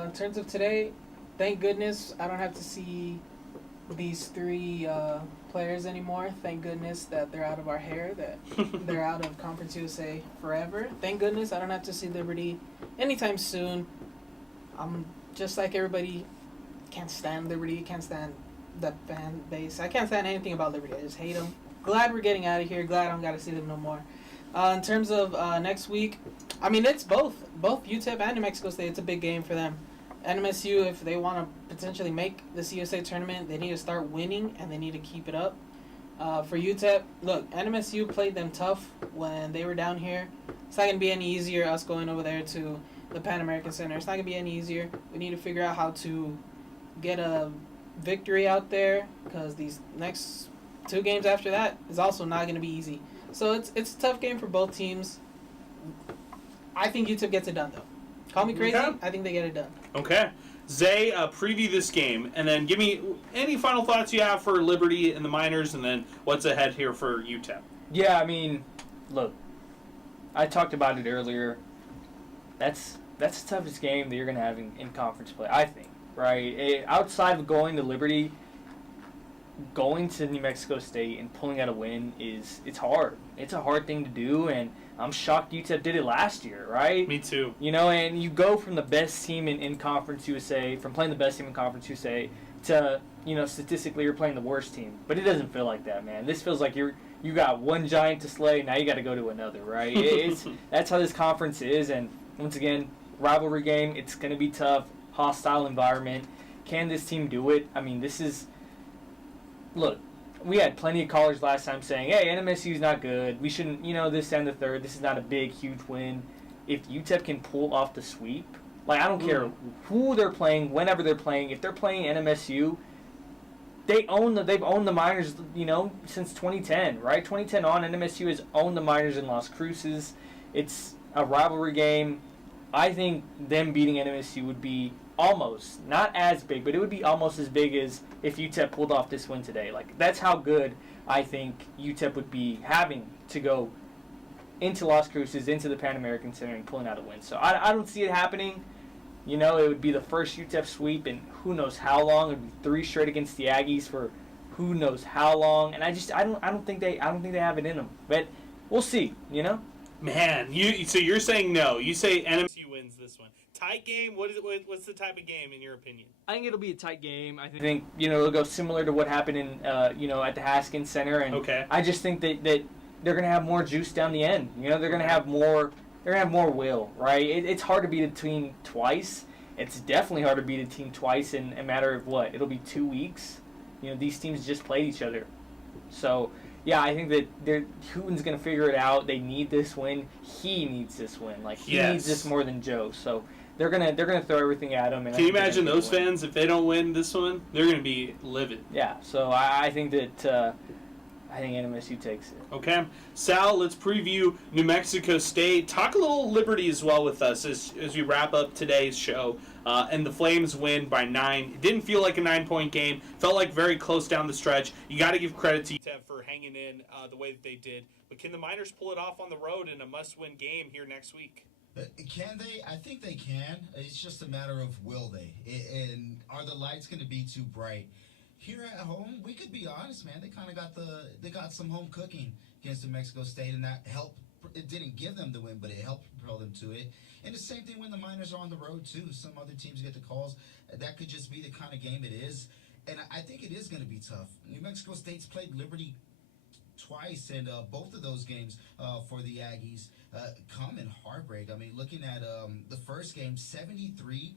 In terms of today, thank goodness I don't have to see these 3 players anymore. Thank goodness that they're out of our hair, that they're out of Conference USA forever. Thank goodness I don't have to see Liberty anytime soon. I'm just like everybody, can't stand Liberty, can't stand that fan base. I can't say anything about Liberty. I just hate them. Glad we're getting out of here. Glad I don't got to see them no more. In terms of next week, I mean, it's both UTEP and New Mexico State. It's a big game for them. NMSU, if they want to potentially make this USA tournament, they need to start winning and they need to keep it up. For UTEP, look, NMSU played them tough when they were down here. It's not going to be any easier us going over there to the Pan American Center. It's not going to be any easier. We need to figure out how to get a victory out there because these next 2 games after that is also not going to be easy. So it's a tough game for both teams. I think UTEP gets it done, though. Call me crazy. Okay. I think they get it done. Okay. Zay, preview this game, and then give me any final thoughts you have for Liberty and the Miners, and then what's ahead here for UTEP. Yeah, I mean, look, I talked about it earlier. That's the toughest game that you're going to have in conference play, I think, right? Outside of going to Liberty, going to New Mexico State and pulling out a win it's hard. It's a hard thing to do, and I'm shocked UTEP did it last year, right? Me too. You know, and you go from the best team in Conference USA, from playing the best team in Conference USA, to, you know, statistically you're playing the worst team. But it doesn't feel like that, man. This feels like you got one giant to slay, now you got to go to another, right? That's how this conference is, and once again, rivalry game, it's going to be tough, hostile environment. Can this team do it? I mean, look, we had plenty of callers last time saying, hey, NMSU's not good. We shouldn't, this and the third. This is not a big, huge win. If UTEP can pull off the sweep, like, I don't care who they're playing, whenever they're playing. If they're playing NMSU, they've owned the Miners, since 2010, right? 2010 on, NMSU has owned the Miners in Las Cruces. It's a rivalry game. I think them beating NMSU would be almost, not as big, but it would be almost as big as if UTEP pulled off this win today. Like, that's how good I think UTEP would be having to go into Las Cruces, into the Pan American Center, and pulling out a win. So I don't see it happening. It would be the first UTEP sweep in who knows how long. It would be 3 straight against the Aggies for who knows how long. And I don't think they have it in them. But we'll see. Man, so you're saying no? You say NMSU wins this one. Tight game? What's the type of game in your opinion? I think it'll be a tight game. I think it'll go similar to what happened in at the Haskins Center, and okay. I just think that they're gonna have more juice down the end. They're gonna have more. They're gonna have more will, right? It's hard to beat a team twice. It's definitely hard to beat a team twice in a matter of what? It'll be 2 weeks. These teams just played each other, so. Yeah, I think that Hooten's going to figure it out. They need this win. He needs this win. Like, he needs this more than Joe. So they're gonna throw everything at him. And can you imagine those fans, if they don't win this one? They're going to be livid. Yeah, so I think that I think NMSU takes it. Okay. Sal, let's preview New Mexico State. Talk a little Liberty as well with us as we wrap up today's show. And the Flames win by 9. It didn't feel like a 9-point game. Felt like very close down the stretch. You got to give credit to UTEP for hanging in the way that they did. But can the Miners pull it off on the road in a must-win game here next week? Can they? I think they can. It's just a matter of will they. And are the lights going to be too bright? Here at home, we could be honest, man. They kind of got some home cooking against New Mexico State, and that helped. It didn't give them the win, but it helped propel them to it. And the same thing when the Miners are on the road too. Some other teams get the calls. That could just be the kind of game it is. And I think it is going to be tough. New Mexico State's played Liberty twice, and both of those games for the Aggies come in heartbreak. I mean, looking at the first game, 73-71.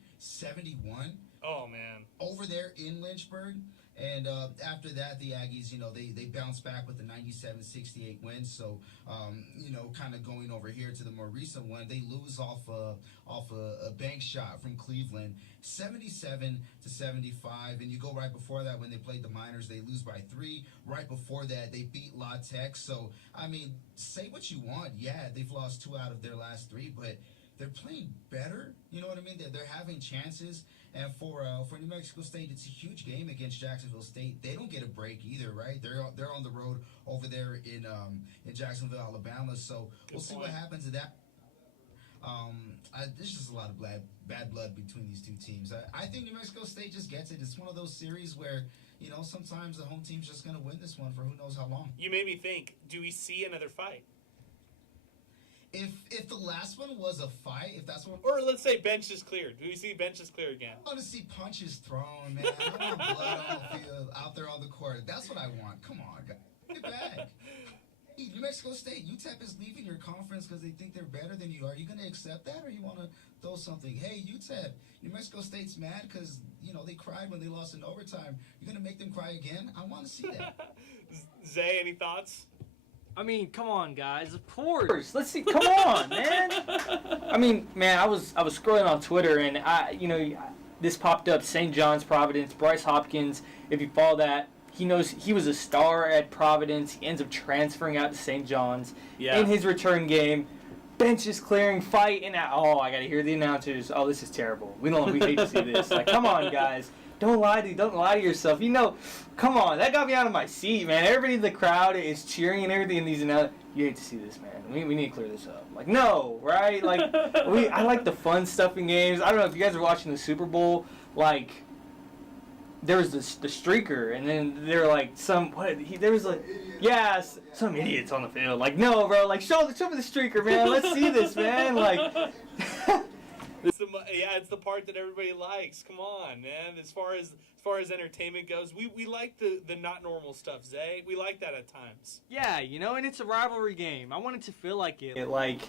Oh, man. Over there in Lynchburg. And after that, the Aggies, they bounce back with the 97-68 win. So, kind of going over here to the more recent one, they lose off a bank shot from Cleveland, 77-75. And you go right before that when they played the Miners, they lose by 3. Right before that, they beat La Tech. So, I mean, say what you want. Yeah, they've lost 2 out of their last 3, but they're playing better. You know what I mean? They're having chances. And for New Mexico State, it's a huge game against Jacksonville State. They don't get a break either, right? They're on the road over there in Jacksonville, Alabama. So we'll see what happens to that. There's just a lot of bad blood between these two teams. I think New Mexico State just gets it. It's one of those series where sometimes the home team's just going to win this one for who knows how long. You made me think. Do we see another fight? If the last one was a fight, if that's what, Or let's say bench is cleared. Do we see bench is clear again? I want to see punches thrown, man. I want blood on the field, out there on the court. That's what I want. Come on, guys. Get back. Hey, New Mexico State, UTEP is leaving your conference because they think they're better than you. Are you going to accept that, or you want to throw something? Hey, UTEP, New Mexico State's mad because, they cried when they lost in overtime. You're going to make them cry again? I want to see that. Zay, any thoughts? I mean, come on, guys. Of course. Let's see. Come on, man. I mean, man, I was scrolling on Twitter and this popped up. St. John's, Providence, Bryce Hopkins. If you follow that, he knows he was a star at Providence. He ends up transferring out to St. John's. Yeah. In his return game, bench is clearing, fight, and I gotta hear the announcers. Oh, this is terrible. We hate to see this. Like, come on, guys. Don't lie to yourself. Come on. That got me out of my seat, man. Everybody in the crowd is cheering and everything. And you hate to see this, man. We need to clear this up. Like, no, right? Like, I like the fun stuff in games. I don't know if you guys are watching the Super Bowl. Like, there was the streaker, and then there were like some idiots on the field. Like, no, bro. Like, show me the streaker, man. Let's see this, man. Like. It's the part that everybody likes. Come on, man. As far as entertainment goes, we like the not normal stuff, Zay. We like that at times. Yeah, and it's a rivalry game. I want it to feel like it. Like,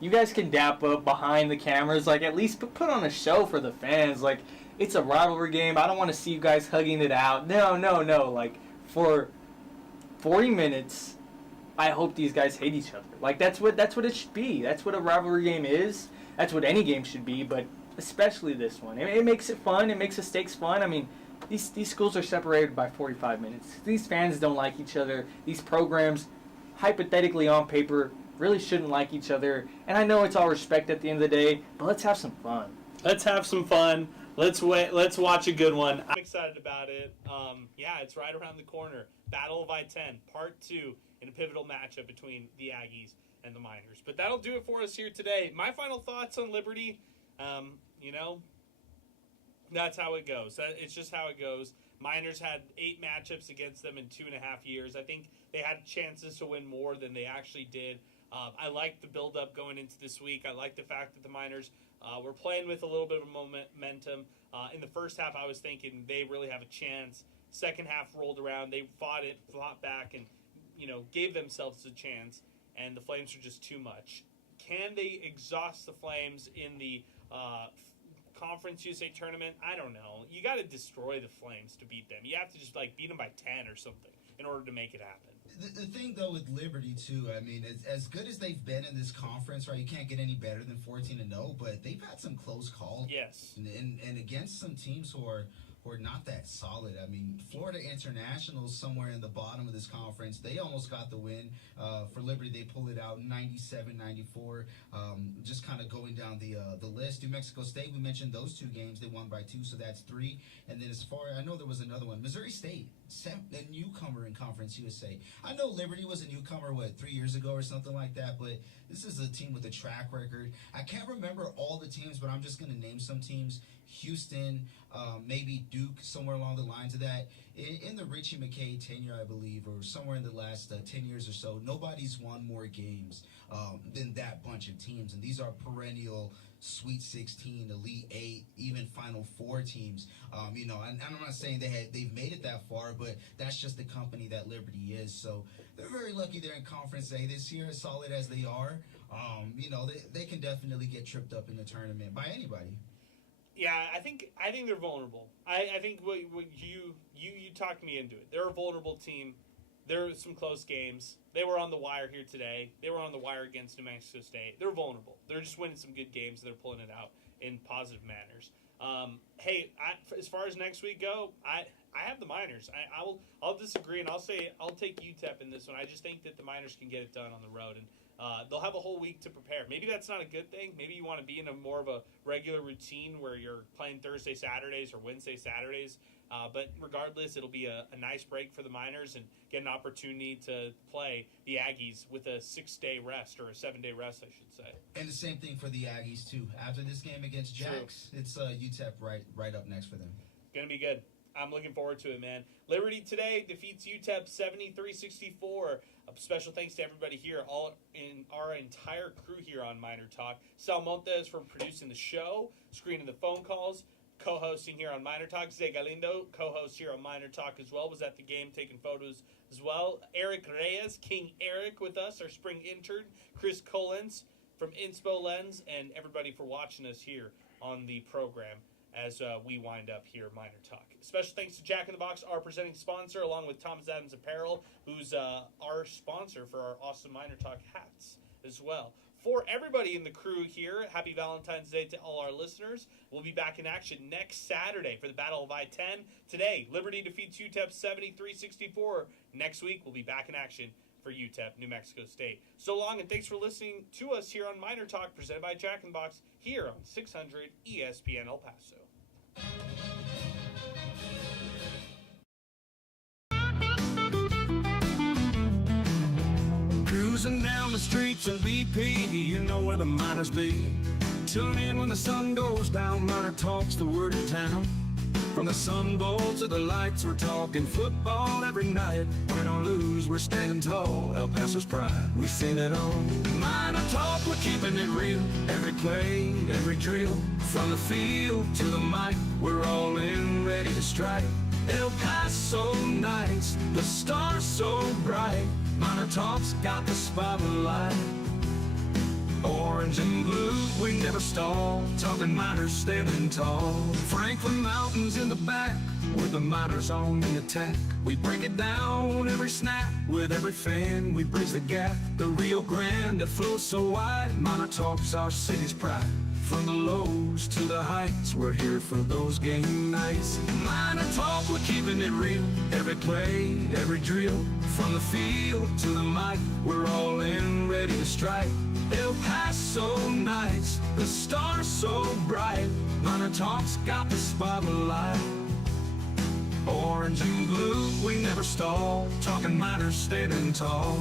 you guys can dap up behind the cameras. Like, at least put on a show for the fans. Like, it's a rivalry game. I don't want to see you guys hugging it out. No. Like, for 40 minutes, I hope these guys hate each other. Like, that's what it should be. That's what a rivalry game is. That's what any game should be, but especially this one. It makes it fun. It makes the stakes fun. I mean, these schools are separated by 45 minutes. These fans don't like each other. These programs, hypothetically on paper, really shouldn't like each other. And I know it's all respect at the end of the day, but let's have some fun. Let's have some fun. Let's watch a good one. I'm excited about it. It's right around the corner. Battle of I-10, Part 2, in a pivotal matchup between the Aggies and the Miners. But that'll do it for us here today. My final thoughts on Liberty, that's how it goes. It's just how it goes. Miners had 8 matchups against them in 2.5 years. I think they had chances to win more than they actually did. I like the build-up going into this week. I like the fact that the Miners were playing with a little bit of momentum. In the first half, I was thinking they really have a chance. Second half rolled around. They fought back, and gave themselves a chance. And the Flames are just too much. Can they exhaust the Flames in the Conference USA tournament? I don't know. You got to destroy the Flames to beat them. You have to just beat them by 10 or something in order to make it happen. The thing, though, with Liberty, too, I mean, as good as they've been in this conference, right, you can't get any better than 14-0, but they've had some close calls. Yes. And against some teams who are not that solid. I mean, Florida International somewhere in the bottom of this conference. They almost got the win. For Liberty, they pulled it out 97-94. Just kind of going down the list. New Mexico State, we mentioned those 2 games. They won by 2, so that's 3. And then I know there was another one. Missouri State, a newcomer in Conference USA. I know Liberty was a newcomer, 3 years ago or something like that, but this is a team with a track record. I can't remember all the teams, but I'm just going to name some teams. Houston, maybe Duke, somewhere along the lines of that. In the Richie McKay tenure, I believe, or somewhere in the last 10 years or so, nobody's won more games than that bunch of teams. And these are perennial Sweet 16, Elite 8, even Final 4 teams. And I'm not saying they've made it that far, but that's just the company that Liberty is. So they're very lucky they're in Conference A this year, as solid as they are. They can definitely get tripped up in the tournament by anybody. Yeah, I think they're vulnerable. I think what you talked me into it. They're a vulnerable team. There were some close games. They were on the wire here today. They were on the wire against New Mexico State. They're vulnerable. They're just winning some good games. They're pulling it out in positive manners. As far as next week go, I have the Miners. I'll disagree, and I'll say I'll take UTEP in this one. I just think that the Miners can get it done on the road, and they'll have a whole week to prepare. Maybe that's not a good thing. Maybe you want to be in a more of a regular routine where you're playing Thursday, Saturdays, or Wednesday, Saturdays. But regardless, it'll be a nice break for the Miners and get an opportunity to play the Aggies with a 6-day rest, or a 7-day rest, I should say. And the same thing for the Aggies, too. After this game against Jax, it's UTEP right up next for them. Going to be good. I'm looking forward to it, man. Liberty today defeats UTEP 73-64. A special thanks to everybody here, all in our entire crew here on MinerTalk. Sal Montes for producing the show, screening the phone calls, co-hosting here on MinerTalk. Zay Galindo, co-host here on MinerTalk as well, was at the game taking photos as well. Eric Reyes, King Eric with us, our spring intern. Chris Collins from Inspo Lens, and everybody for watching us here on the program as we wind up here MinerTalk. Special thanks to Jack in the Box, our presenting sponsor, along with Thomas Adams Apparel, who's our sponsor for our awesome MinerTalk hats as well. For everybody in the crew here, happy Valentine's Day to all our listeners. We'll be back in action next Saturday for the Battle of I-10. Today, Liberty defeats UTEP 73-64. Next week, we'll be back in action for UTEP, New Mexico State. So long, and thanks for listening to us here on MinerTalk, presented by Jack in the Box, here on 600 ESPN El Paso. Cruising down the streets of BP, you know where the miners be. Tune in when the sun goes down, MinerTalk's the word in town. From the Sun Bowl to the lights, we're talking football every night. Win or lose, we're standing tall, El Paso's pride, we've seen it all. MinerTalk, we're keeping it real. Every play, every drill, from the field to the mic, we're all in, ready to strike. El Paso nights, the stars so bright. MinerTalk's got the spotlight. Orange and blue, we never stall. Talking miners standing tall. Franklin Mountains in the back, with the miners on the attack. We break it down every snap. With every fan, we bridge the gap. The Rio Grande that flows so wide. MinerTalk's our city's pride. From the lows to the heights, we're here for those game nights. MinerTalk, we're keeping it real. Every play, every drill, from the field to the mic, we're all in, ready to strike. El Paso nights, the stars so bright. MinerTalk's got the spotlight. Orange and blue, we never stall. Talking miners standing tall.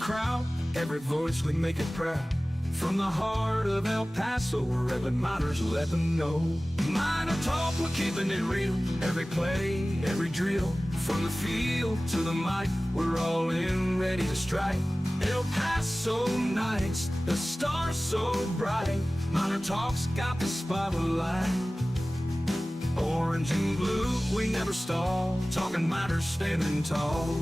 Crowd, every voice we make it proud. From the heart of El Paso, where every miners let them know. MinerTalk, we're keeping it real. Every play, every drill, from the field to the mic, we're all in, ready to strike. El Paso nights, the stars so bright. MinerTalk's got the spotlight. Orange and blue, we never stall. Talking miners standing tall.